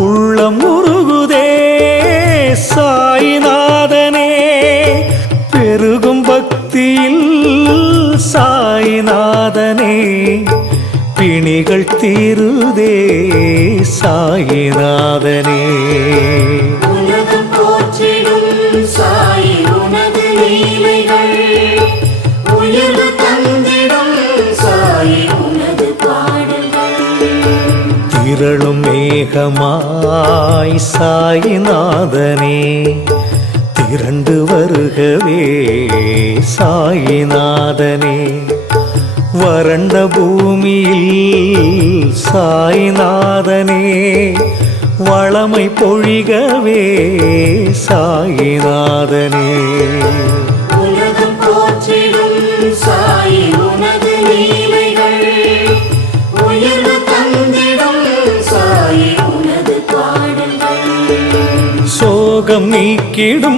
உள்ளம் உருகுதே சாயிநாதனே, பெருகும் பக்தியில் சாயிநாதனே, பிணிகள் தீருதே சாயிநாதனே. உலகம் போற்றிடும் சாயி உனது லீலைகள், உயர்வு தந்திடும் சாயி உனது பாடல்கள். திரளும் மேகமாய் சாயிநாதனே, திரண்டு வருகவே சாயிநாதனே. வறண்ட பூமியில் சாயிநாதனே, வளமை பொழிகவே சாயிநாதனே. உலகம் போற்றிடும் சாயி உனது லீலைகள், உயர்வு தந்திடும் சாயி உனது பாடல்கள். சோகம் நீக்கிடும்